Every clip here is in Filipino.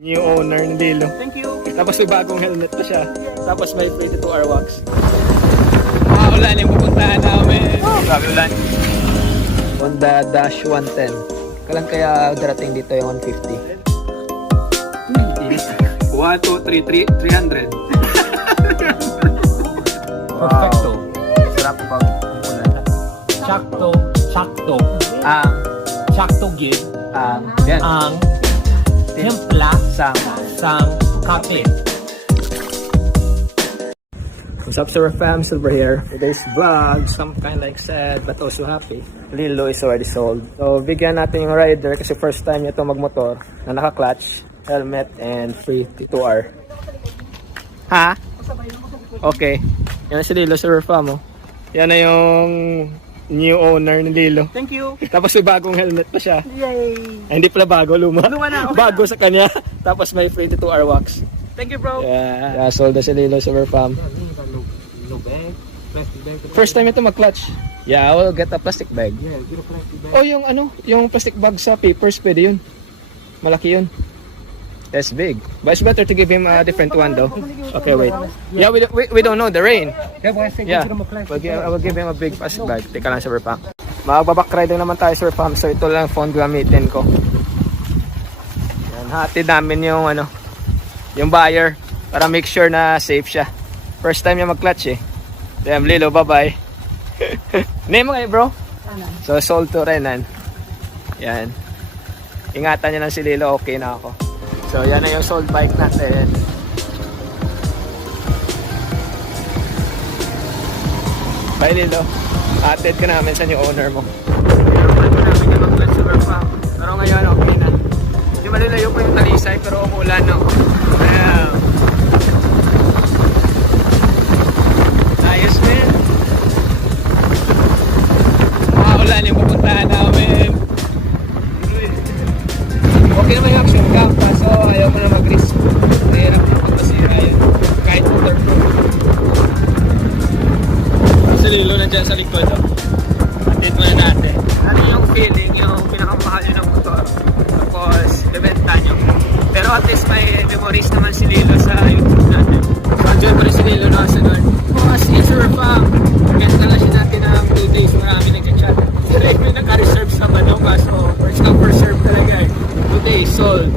New owner ng Lilo. Thank you. Tapos may bagong helmet pa siya. Tapos may free to hour wax. Ulan yung pupuntahan namin. Grabe ulan. Honda Dash 110. Kailan kaya darating dito yung 150? 1, 2, 3, 300. Perfecto. Sarap pag umulan. Sakto Ang gid yan. ang timpla Sang kape. What's up, Sir Fam? Silver here. Today's vlog, some kind like sad but also happy. Lilo is already sold. So, bigyan natin yung rider kasi first time niya ito magmotor na naka-clutch, helmet, and free T2R. Ha? Okay. Yan na si Lilo, Sir Fam. Yan na yung new owner ng Lilo. Thank you. Tapos may bagong helmet pa siya. Yay. Ay, hindi pala bago, luma. Luma na, okay Bago sa kanya. Tapos may free T2R wax. Thank you, bro. Yeah, sold na si Lilo, Sir Fam. First time ito mag-clutch. Yeah, I will get a plastic bag. Oh, yung ano, yung plastic bag sa papers, pwede yun. Malaki yun. That's big. But it's better to give him a different one though. Okay, wait. Yeah, we don't know the rain. Yeah, I will give him a big plastic bag. Teka lang, Sir Pam. Magbabak riding naman tayo, Sir Pam. So ito lang phone gamitin ko. Yan, hatid namin yung ano, yung buyer para make sure na safe siya. First time niya mag-clutch eh. Damn, Lilo, bye-bye. Name mo kayo, bro? So, sold to Renan. Yan. Ingatan niya lang si Lilo, okay na ako. So, yan na yung sold bike natin. Bye, Lilo. Atid ka namin sa new owner mo. Pinapal ko namin yung mag-clutch super farm. Pero ngayon, okay na. Hindi malilayo po yung talisay, pero umulan, no? Damn. Ayos, man. Ulan yung pupuntahan namin. Okay naman yung action cam, kaso ayaw mo na mag-risk. Mahirap yung pagpasira yun. Kahit motorproof. Sa Lilo nandiyan sa likod. Atid mo na natin. Ano yung feeling, yung pinakamahal yun ng motor. Tapos, ibenta nyo. Pero at least may memories naman si Lilo sa YouTube natin. So, enjoy mo rin si Lilo na sa doon. As yes, Sir Fam. Cancellation natin ng 2 days. Marami nag-chat. May naka-reserve sa Manong. Kaso, first come, first serve talaga eh. 2 days sold.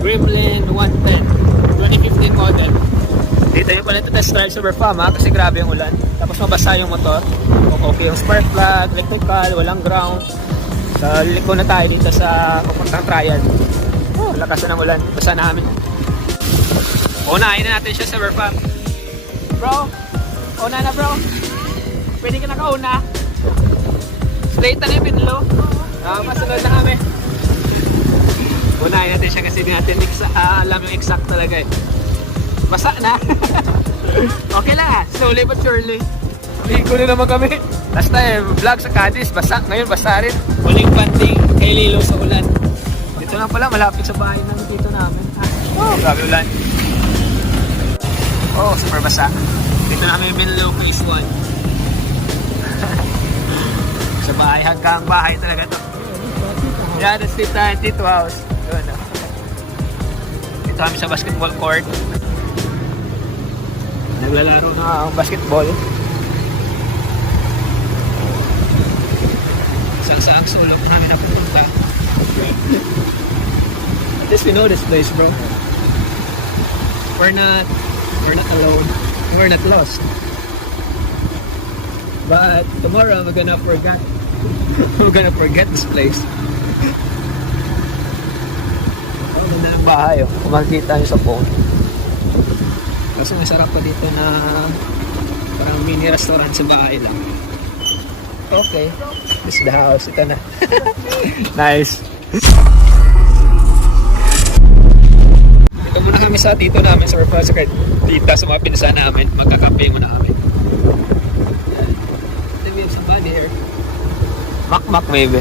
Gremlin 110. 2015 model. Dito yung pala ito test drive, Sir Fam, ha? Kasi grabe yung ulan. Tapos mabasa yung motor. Okay yung spark plug, electrical, walang ground. So, liliko na tayo dito sa pupuntang trial. Oh, lakas na ng ulan. Basa namin. Unahin na natin siya, Sir Fam. Bro, una na bro. Pwede ka nakauna. Straight na yung pinlo. Masunod na kami. Unahin natin siya kasi di natin alam yung exact talaga eh. Basa na. Okay lang, slowly but surely. Ligo na naman kami. Last time, vlog sa Cadiz, basa. Ngayon, basa rin. Huling banding kay Lilo sa ulan. Dito lang pala, malapit sa bahay namin dito namin. Oh, grabe ulan. Oh, super basa. Dito namin Minlo Phase 1. Sa bahay, hanggang bahay talaga to. Yeah, that's Tito House. Doon, no? Dito kami sa basketball court. Naglalaro na ang basketball. Saan sulok namin napupunta. At least we know this place, bro. We're not alone. We're not lost. But tomorrow we're gonna forget. We're gonna forget this place. Oh, ganda ng bahay. Oh. Kung makikita nyo sa phone. Kasi masarap pa dito na parang mini restaurant sa bahay lang. Okay. This is the house. Ito na. Nice. Ito muna kami sa tito namin sa Rusi sa tita sa mga pinsan namin. Magkakape muna kami. We have somebody here. Makmak maybe.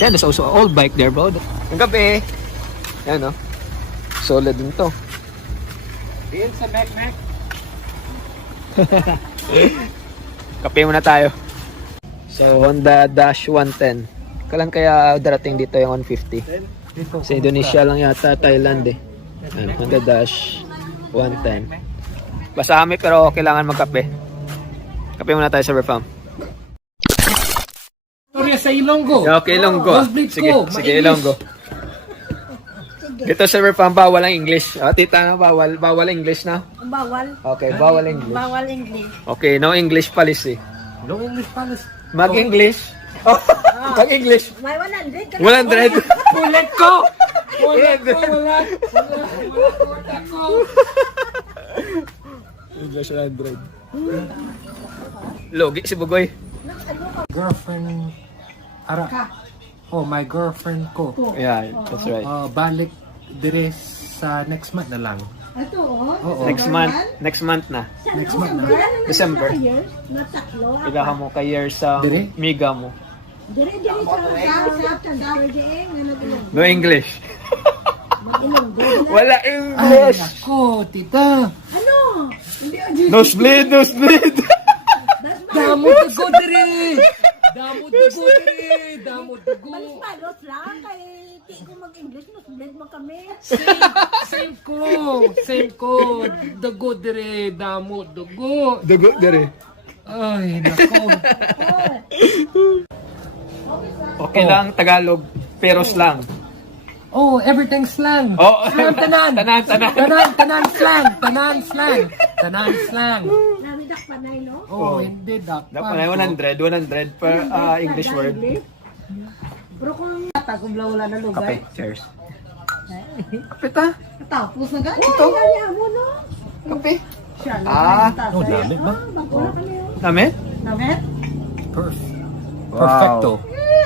Yan, there's also an old bike there, bro. Ang gabi. Yan, no? Solid din to. Diyan sa Mac. Kape muna tayo. So, Honda Dash 110. Kailan kaya darating dito yung 150? Sa Indonesia lang yata, Thailand eh. Honda Dash 110. Basta kami pero kailangan magkape. Kape muna tayo sa Farm. Sorry sa Ilonggo. Okay, Ilonggo. Nosebleed Sige, ko, sige, mainis. Ilonggo. Dito sa Farm, bawal ang English. Tita, bawal English na? Bawal. Okay, bawal English. Bawal English. Okay, no English policy. No English palace. Mag-English. Oh, mag-English. May 100 ka 100. Ulit ko! Ulit ko, wala ko. English 100. Logi si Bugoy. Girlfriend. Ara. Oh, my girlfriend ko. Yeah, that's right. Balik dire sa next month na lang. Ito, oh. Oo. Next month na. Next month na. December. Nataklo. Pila ka mo ka years sa Dire? miga mo. Dire sa tanda. No English. Mag-ilong. Wala Ay, English. nako, tita. Ano? Nosebleed. Damo dugo dire. Damo dugo dire. Damo dugo. Malos lang kay di ko mag-English, blend mo kami. Same ko. Dugo dire. Damo dugo. Dugo dire. Ay, nako. Okay lang Tagalog, pero slang. Oh, everything slang. Oh, Tanan. tanan. Tanan slang. Namidak pa na, no? Oh, hindi dapat. Dapat na 100 per English word. Pero kung mata kung wala na lugar. Kape, cheers. Kape ta? Tapos na gano'n. Ito? Mo, no? Kape. Siya lang. Ah. Oh, dami ba? Bagula ka na yun. Namin? Namet? Perfecto.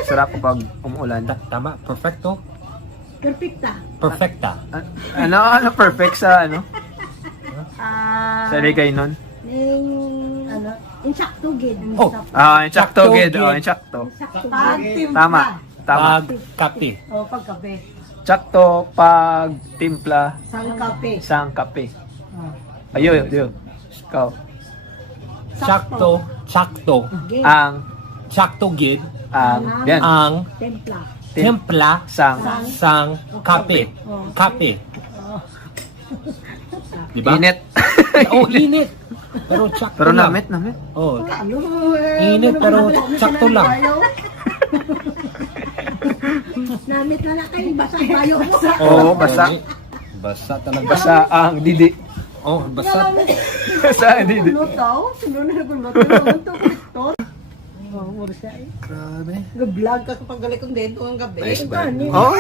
Sarap kapag umuulan. Tama, perfecto. Perfecta. Perfecta. Ano perfect sa ano? Sa ligay nun? Ning, ano, insakto gid. Oh. Insakto gid. Insakto. Insakto Tama. Pagkape. O, pagkape. Insakto pag timpla Sang kape. sang kape. Ayo. Ikaw. Sakto. Gid. Ang Gid. yan. Ang Templa. timpla sang kape. Kape. Diba? Init. Oh, init. Pero sakto Pero lang. namit. Oh, Ano? init pero sakto lang. Namit na lang kayo. Basa bayo mo. Oo, basa. Basa talaga. Basa ang didi. Oh, basa. Basa ang didi. Luto? Sino na naguluto? Luto ko ito. Oh, mura siya eh. Grabe. Nag-vlog ka kapag galing kong dito ang gabi. Nice Ito, ba? ano yun? Oh?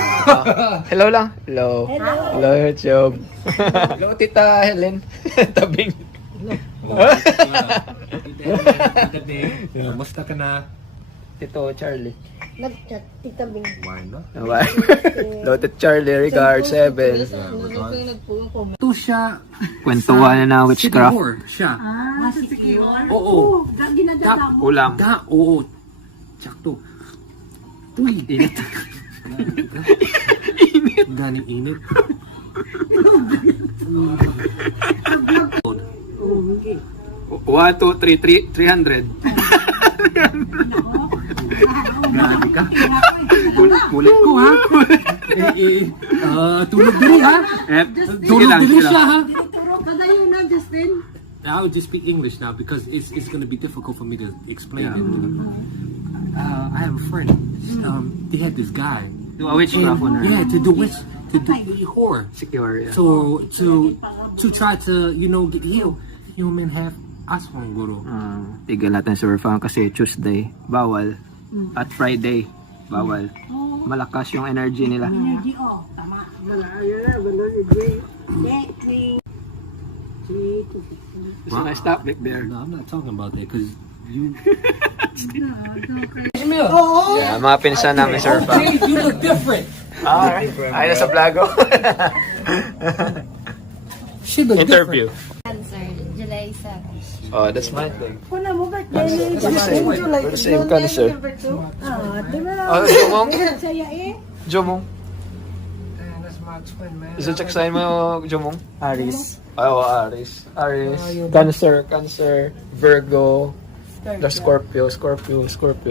Hello lang. Hello. Hello, YouTube. Hello, Tita Helen. Tabing. Musta ka na? Tito Charlie. Nag-chat, tita Bing. Hello, Tito Charlie. Regard 7. Ito siya. Kwentuhan na witchcraft. Secure siya. Ah, secure? Oo. Ginadada mo. Ulam. Oo. Sakto. Tuy. Init. Gani init. Oo, okay. 1, 2, 3, 300. Gani ka. Kulit ko ha. Tulog din ha. Sige Tulog lang, din sige siya lang. ha. Turo ka na yun na, Justin. I will just speak English now because it's going to be difficult for me to explain it. I have a friend. They had this guy. Do a witchcraft on her. Yeah, to do whore. Secure, yeah. So to try to get healed, human have aswang guru. Tigil natin sa farm kasi Tuesday, bawal. At Friday, bawal. Malakas yung energy nila. Energy, oh. Tama. Just gonna stop it there. No, I'm not talking about that because you. Yeah, mga pinsan namin sa farm. You look different. Alright. Ay, nasa vlogo. She look Interview. Cancer, July 7. Oh, that's my thing. Kuna mo ba? July We're the same cancer. Diba? Oh, Jomong? Saya eh. Jomong? Man, that's my twin, man. Isa check sign mo, Jomong? Aries. Oh, Aries. Cancer, Virgo, the Scorpio.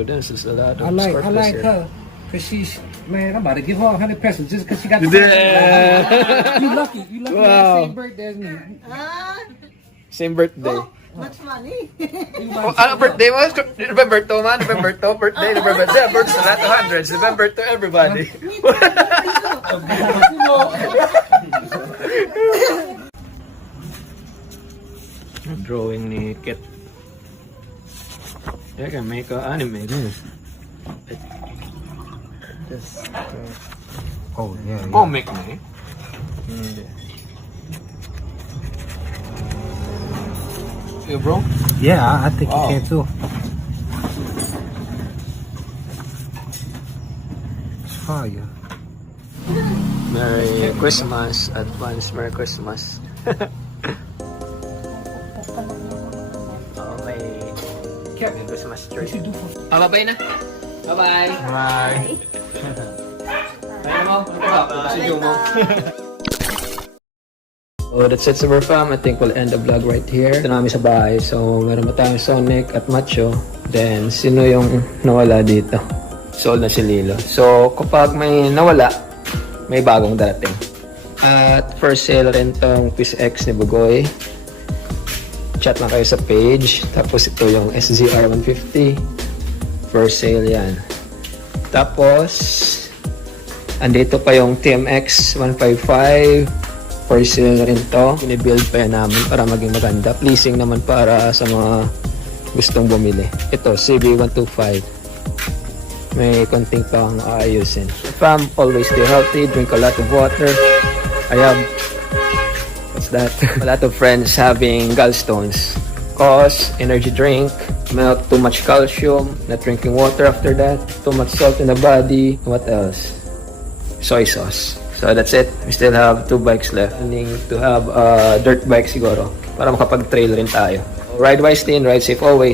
This is a lot of I like Scorpios here. her because she's Man, I'm about to give her 100 pesos just because she got the Yeah. You lucky. You lucky. Wow. Same birthday as me. Ah, Same birthday. much money. Oh, ano birthday mo? November 2 man? November 2? Birthday, November 2. Birthday sa lahat of hundreds. November 2 everybody. Drawing ni Kit. Yeah, can make an anime. Just Oh, yeah. comic ni. Yeah, bro. Yeah, I think Wow. you can too. Oh, yeah. Merry Christmas. Advance Merry Christmas. Oh, may Christmas tree. Bye-bye na. Bye-bye. Bye. Kaya mo? Si Jomo. So that's it, Super Fam. I think we'll end the vlog right here. Ito namin sa bahay. So meron pa tayong Sonic at Macho. Then sino yung nawala dito? Sold na si Lilo. So kapag may nawala, may bagong darating. At first sale rin tong PCX ni Bugoy. Chat lang kayo sa page. Tapos ito yung SZR 150. First sale yan. Tapos andito pa yung TMX 155. First sale na rin to. Binibuild pa yan namin para maging maganda. Pleasing naman para sa mga gustong bumili. Ito, CB125. May konting pang aayusin. Fam, always stay healthy. Drink a lot of water. I have, what's that? A lot of friends having gallstones. Cause energy drink, milk, too much calcium, not drinking water after that, too much salt in the body. What else? Soy sauce. So that's it. We still have 2 bikes left. Planning to have a dirt bike siguro para makapag-trail rin tayo. Ride wisely and ride safe always.